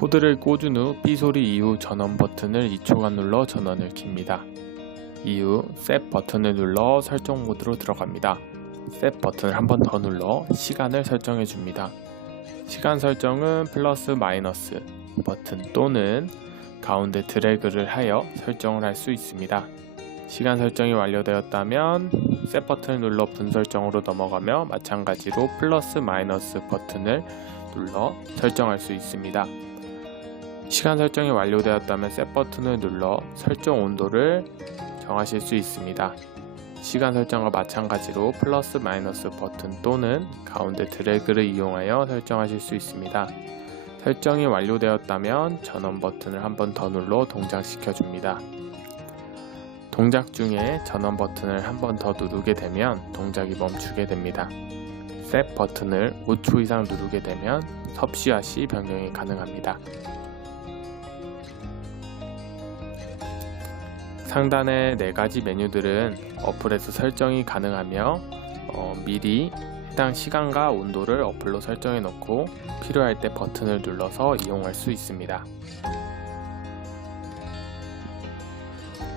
코드를 꽂은 후 B소리 이후 전원 버튼을 2초간 눌러 전원을 킵니다. 이후 셋 버튼을 눌러 설정 모드로 들어갑니다. 셋 버튼을 한 번 더 눌러 시간을 설정해 줍니다. 시간 설정은 플러스 마이너스 버튼 또는 가운데 드래그를 하여 설정을 할 수 있습니다. 시간 설정이 완료되었다면 셋 버튼을 눌러 분설정으로 넘어가며 마찬가지로 플러스 마이너스 버튼을 눌러 설정할 수 있습니다. 시간 설정이 완료되었다면 셋 버튼을 눌러 설정 온도를 정하실 수 있습니다. 시간 설정과 마찬가지로 플러스 마이너스 버튼 또는 가운데 드래그를 이용하여 설정하실 수 있습니다. 설정이 완료되었다면 전원 버튼을 한 번 더 눌러 동작시켜 줍니다. 동작 중에 전원 버튼을 한 번 더 누르게 되면 동작이 멈추게 됩니다. 셋 버튼을 5초 이상 누르게 되면 섭씨와 시 변경이 가능합니다. 상단의 네 가지 메뉴들은 어플에서 설정이 가능하며 어, 미리 해당 시간과 온도를 어플로 설정해 놓고 필요할 때 버튼을 눌러서 이용할 수 있습니다.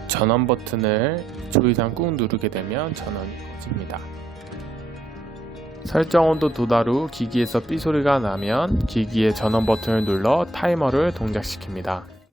전원 버튼을 2초 이상 꾹 누르게 되면 전원이 꺼집니다. 설정 온도 도달 후 기기에서 삐 소리가 나면 기기의 전원 버튼을 눌러 타이머를 동작시킵니다.